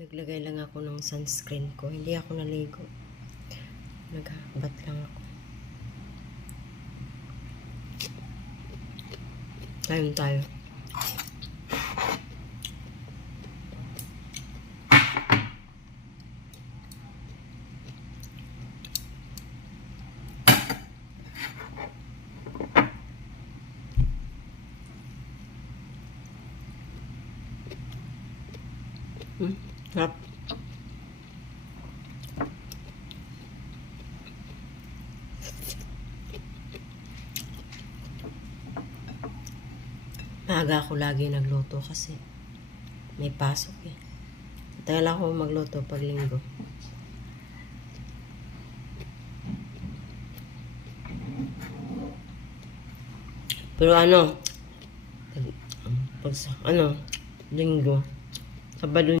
Naglagay lang ako ng sunscreen ko. Hindi ako naligo. Naghakbat lang ako. Kain tayo. Sarap. Maaga ako lagi nagluto kasi may pasok eh. Tagal ako magluto pag linggo. Pero pag linggo, Sabado